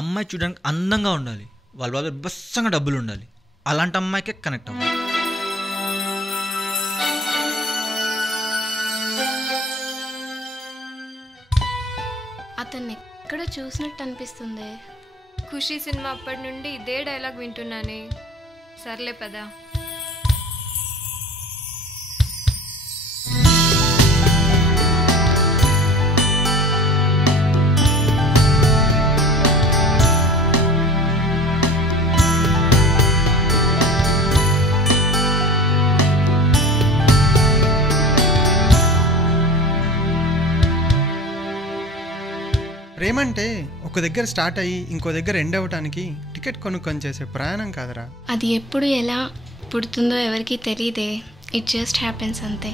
అమ్మాయి చూడడానికి అందంగా ఉండాలి, వాళ్ళ బస్సంగా డబ్బులు ఉండాలి. అలాంటి అమ్మాయికే కనెక్ట్ అవ్వాలి. అతన్ని ఎక్కడ చూసినట్టు అనిపిస్తుంది. ఖుషి సినిమా అప్పటి నుండి ఇదే డైలాగ్ వింటున్నానే. సర్లే పదా. ప్రేమంటే ఒక దగ్గర స్టార్ట్ అయ్యి ఇంకో దగ్గర ఎండ్ అవ్వటానికి టికెట్ కొనుక్కొని చేసే ప్రయాణం కాదురా. అది ఎప్పుడు ఎలా పుడుతుందో ఎవరికి తెలియదే. ఇట్ జస్ట్ హ్యాపెన్స్ అంతే.